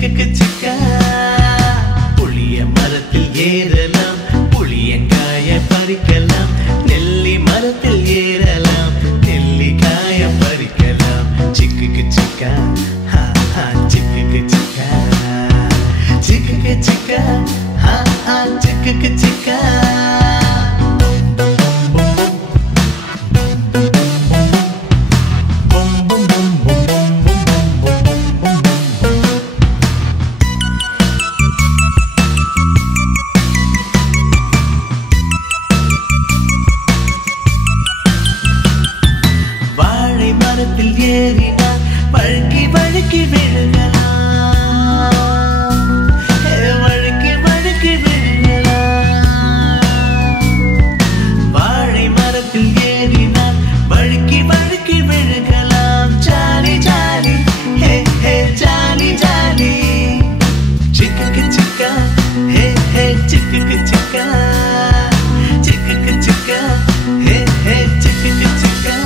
சிக்குக்கு சிக்கா புளிய மரத்தில் ஏறலாம், புளியங்காய பறிக்கலாம், நெல்லி மரத்தில் ஏறலாம், நெல்லிக்காய பறிக்கலாம். சிக்குக்கு சிக்கா சிக்குக்கு சிக்கா சிக்குக்கு சிக்கா சிக்குக்கு சிக்கா. வாழை மரத்தில் ஏறினால் வழுக்கி வழுக்கி விழுகலாம், வழுக்கி வழுக்கி விழுகலாம். வாழை மரத்தில் ஏறினால் வழுக்கி வழுக்கி விழுகலாம். ஜாலி ஜாலி ஹே ஹே ஜாலி ஜாலி. சிக்குக்கு சிக்கா ஹே ஹே சிக்குக்கு சிக்கா சிக்குக்கு சிக்கா ஹே ஹே சிக்குக்கு சிக்கா.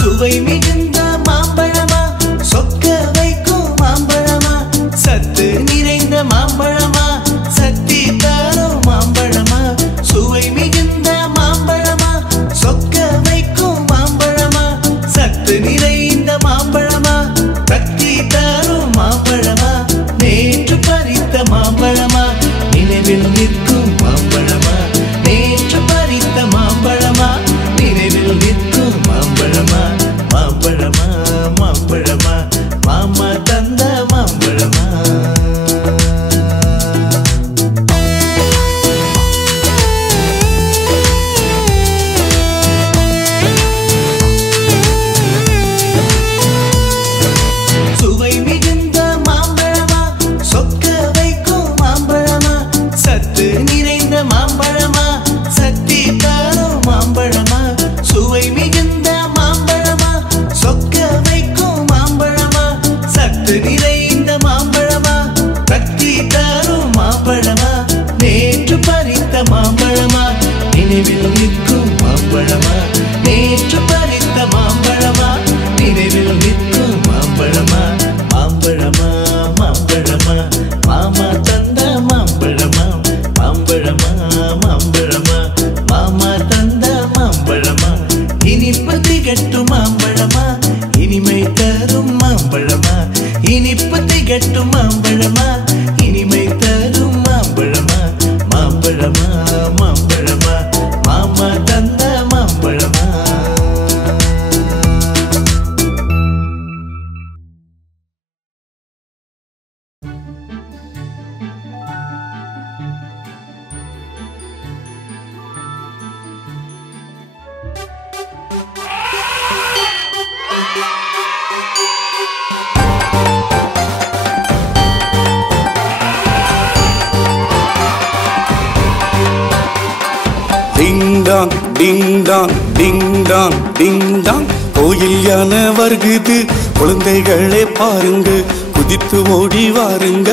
சுவை மிகுந்த மாம்பழமா, சொக்க வைக்கும் மாம்பழமா, சத்து நிறைந்த மாம்பழமா, சக்தி தரும் மாம்பழமா. சுவை மிகுந்த மாம்பழமா, சொக்க வைக்கும் மாம்பழமா, சத்து நிறைந்த மாம்பழமா, சக்தி தரும் மாம்பழமா. நேற்று பறித்த மாம்பழமா, நினைவில் நிற்கும் மாம்பழமா, நேற்று பறித்த மாம்பழமா, நினைவில் நிற்கும் மாம்பழமா. மாம்பழமா மாம்பழமா மாமா தந்த மாம்பழமா. சுவை மிகுந்த மாம்பழமா, சொக்க வைக்கும் மாம்பழமா, சத்து நிறைந்த மாம்பழமா, சக்தி தரும் மாம்பழமா. சுவை மிகுந்த மாம்பழமா, சொக்க வைக்கும் மாம்பழமா, சத்து நிறைந்த மாம்பழமா, சக்தி தரும் மாம்பழமா. நேற்று பறித்த மாம்பழமா, நினைவில் நிற்கும் மாம்பழமா, நேற்று பறித்த மாம்பழமா, நினைவில் நிற்கும் மாம்பழமா. மாம்பழமா மாம்பழமா மாமா தந்த மாம்பழமா, மாம்பழமா மாம்பழமா மாமா தந்த மாம்பழமா. இனிப்பு திகட்டும் மாம்பழமா, இனிமை தரும் மாம்பழமா, இனிப்பு திகட்டும் மாம்பழமா, இனிமை தரும் மாம்பழமா. மாம்பழமா மாம்பழமா மாமா தந்த மாம்பழமா. டிங் டாங் டிங் டாங் டிங் டாங் டிங் டாங். கோயில் யானை வருகுது, குழந்தைகளே பாருங்க, குதித்து ஓடி வாருங்க.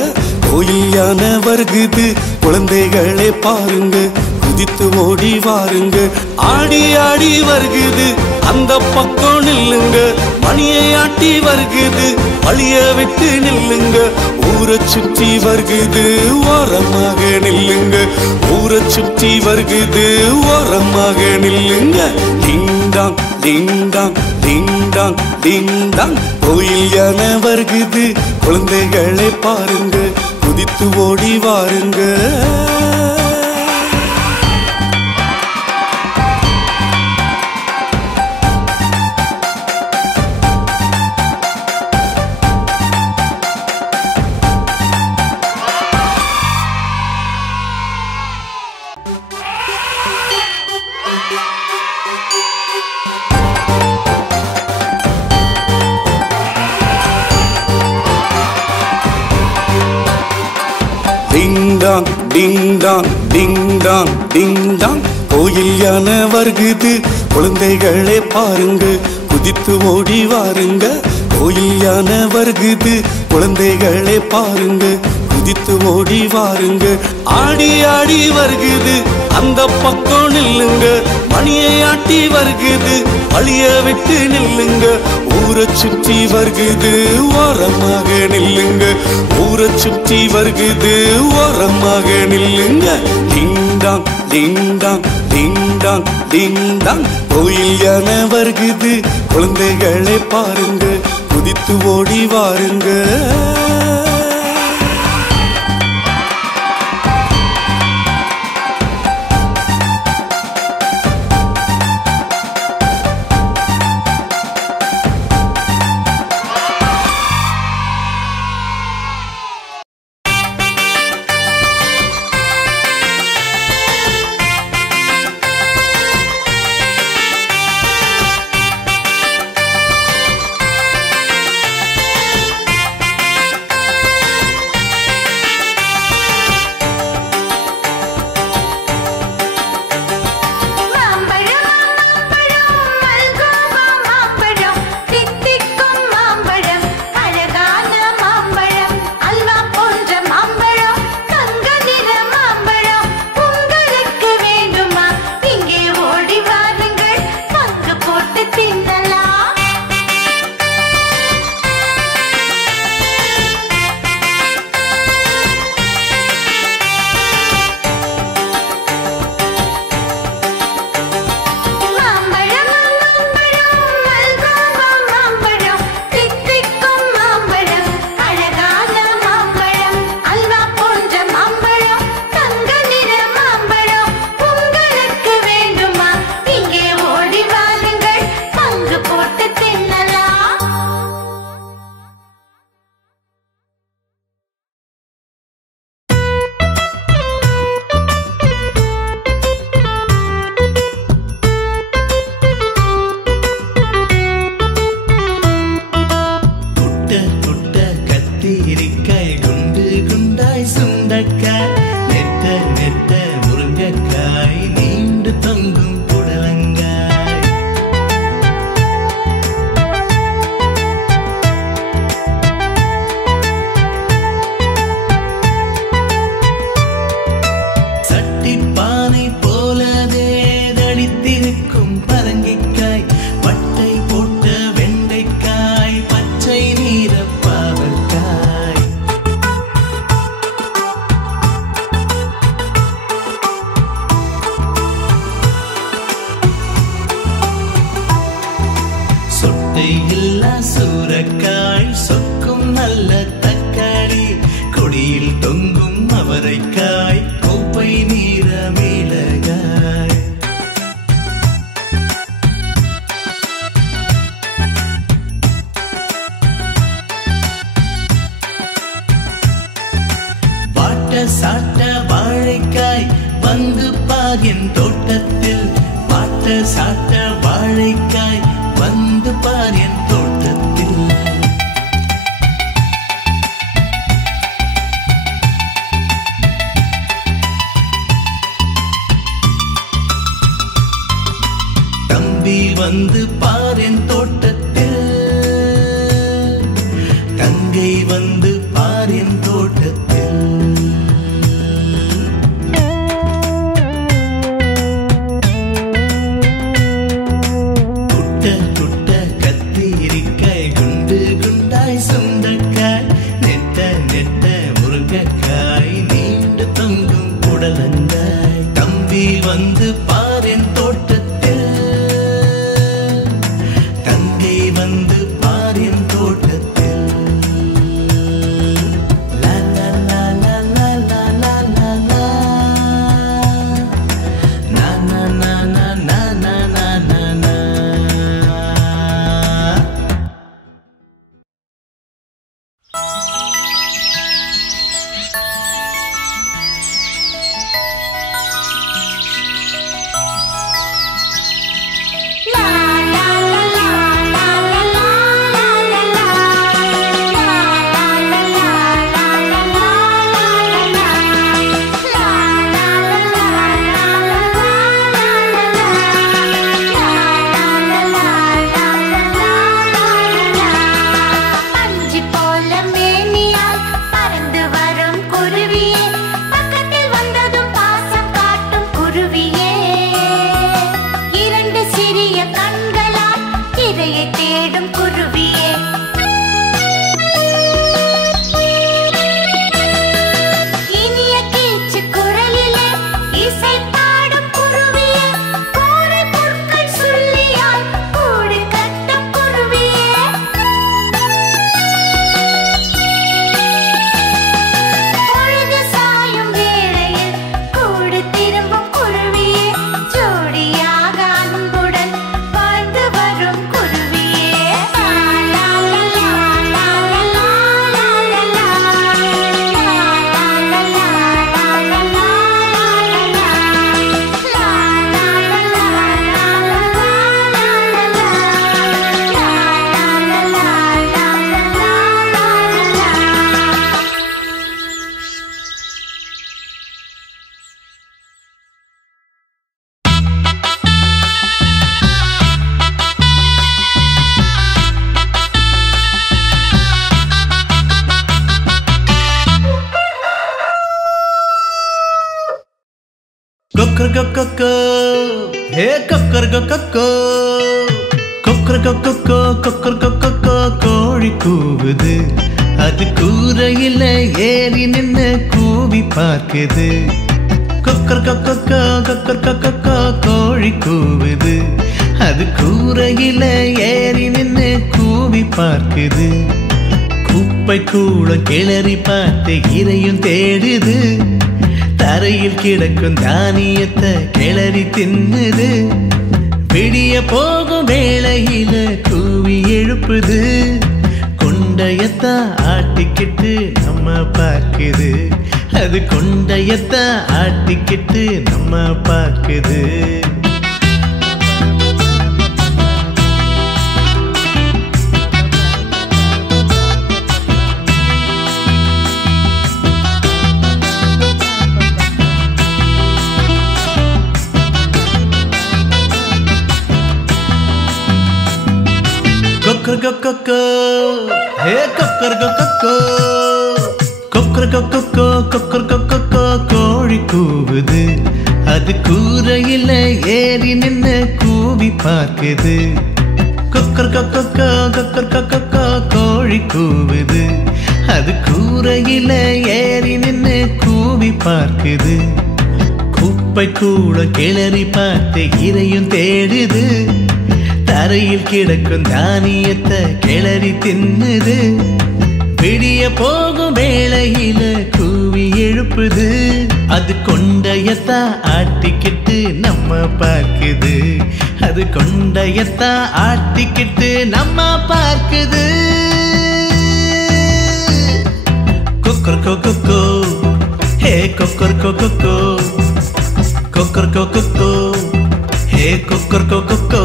கோயில் யானை வருகுது, குழந்தைகளே பாருங்க, குதித்து ஓடி வாருங்க. ஆடி ஆடி வருகுது, அந்த பக்கம் நில்லுங்க. மணியை ஆட்டி வருகுது, வழிய விட்டு நில்லுங்க. ஊரை சுற்றி வருகுது, ஓரமாக நில்லுங்க. ஊரை சுற்றி வருகுது, ஓரமாக நில்லுங்க. டிங் டாங் டிங் டாங் டிங் டாங் டிங் டாங். கோயில் யானை வருகுது, குழந்தைகளே பாருங்க, குதித்து ஓடி வாருங்க. டிங் டாங் டிங் டாங் டிங் டாங் டிங் டாங் கோயில் யானை வருகுது குழந்தைகளே பாருங்க குதித்து ஓடி வாருங்க. கோயில் யானை வருகுது குழந்தைகளே பாருங்க குதித்து ஓடி வாருங்க. ஆடி ஆடி வருகுது அந்த பக்கம் நில்லுங்க. மணியை ஆட்டி வருகுது வழிய விட்டு நில்லுங்க. ஊரை சுற்றி வருகுது ஓரமாக நில்லுங்க. ஊரை சுற்றி வருகுது ஓரமாக நில்லுங்க. டிங் டாங் டிங் டாங் டிங் டாங் டிங் டாங் கோயில் யானை வருகுது குழந்தைகளே பாருங்க குதித்து ஓடி வாருங்க. சாட்ட வாழைக்காய் வந்து பார் என் தோட்டத்தில். பாட்ட சாட்ட வாழைக்காய் வந்து பார் என் தோட்டத்தில். தம்பி வந்து பார் என் தோட்டத்தில். தங்கை வந்து பார் என் தோட்டத்தில். வந்து பார் என் தோட்டத்தில். தங்கை வந்து பார் என் தோட்டத்தில். லா லா லா லா கொக்கர் கொக்கோ ஹே கொக்கர் கொக்கோ கொக்கர் கொக்கோ கொக்கர் கொக்கோ கோழி கூவுது அது கூரையில ஏறி நின்னு கூவி பார்க்குது கொக்கர் கொக்கோ கொக்கர் கொக்கோ கோழி கூவுது அது கூரையில ஏறி நின்னு கூவி பார்க்குது குப்பை கூட கிளறி பார்த்து இரையும் தேடுது தரையில் கிடக்கும் தானியத்தை கிளறி தின்னுது விடிய போகும் வேளையில கூவி எழுப்புது கொண்டையத்தான் ஆட்டிக்கிட்டு நம்ம பார்க்குது அது கொண்டையத்தான் ஆட்டிக்கிட்டு நம்ம பார்க்குது கொக்கர் கொக்கோ ஹே கொக்கர் கொக்கோ கொக்கர் கொக்கோ கொக்கர் கொக்கோ கோழி கூவுது அது கூரையில ஏறி நின்னு கூவி பார்க்குது கொக்கர் கொக்கோ கொக்கர் கொக்கோ கோழி கூவுது அது கூரையில ஏறி நின்னு கூவி பார்க்குது குப்பை கூட கிளறி பார்த்து இரையும் தேடுது தரையில் கிடக்கும் தானியத்தை கிளறி தின்னுது விடிய போகும் வேளையில கூவி எழுப்புது அது கொண்டையத்தான் ஆட்டிக்கிட்டு நம்ம பார்க்குது அது கொண்டையத்தான் ஆட்டிக்கிட்டு நம்ம பார்க்குது கொக்கர் கொக்கோ ஹே கொக்கர் கொக்கோ கொக்கர் கொக்கோ ஹே கொக்கர் கொக்கோ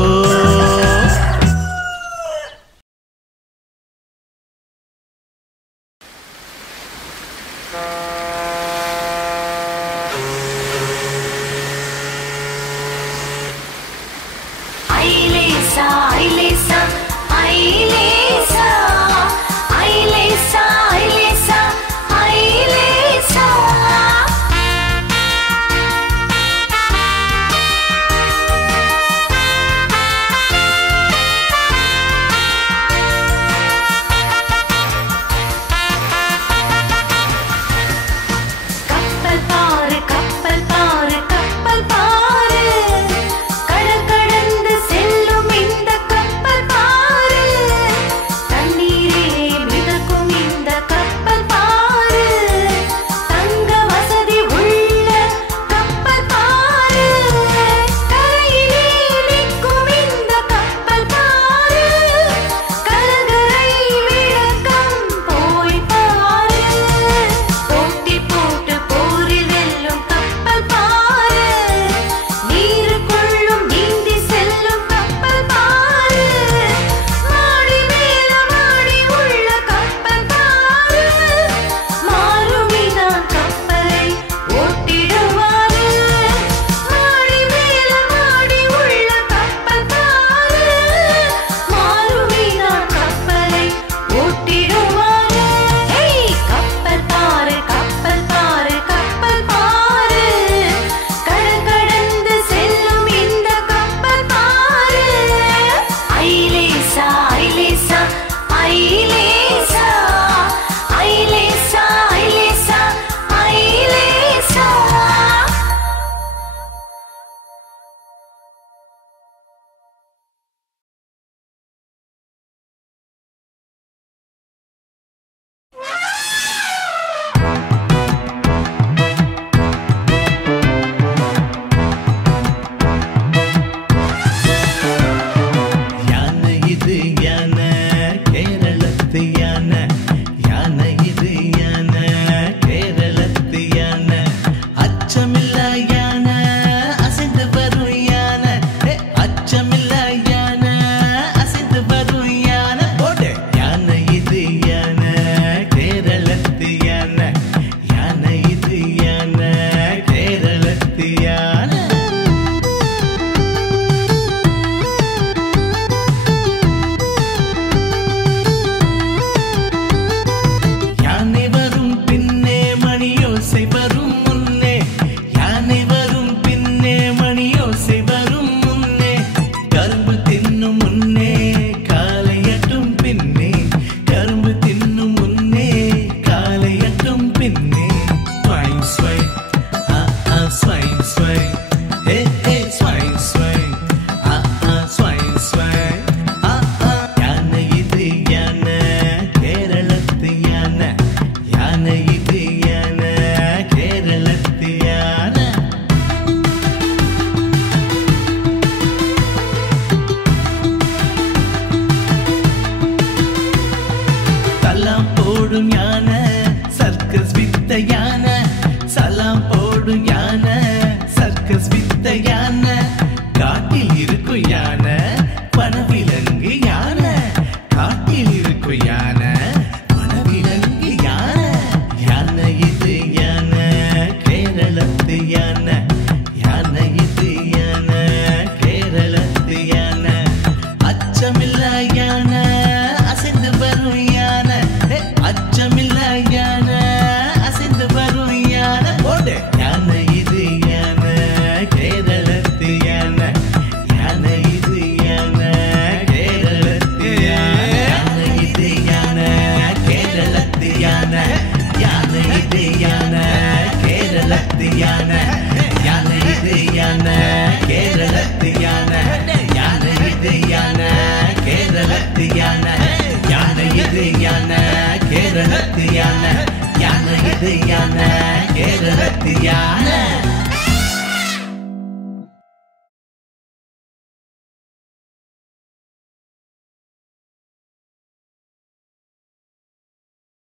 இது யானை கேரளத்து யானை யானை இது யானை கேரளத்து யானை யானை இது யானை கேரளத்து யானை யானை இது யானை கேரளத்து யானை யானை இது யானை கேரளத்து யானை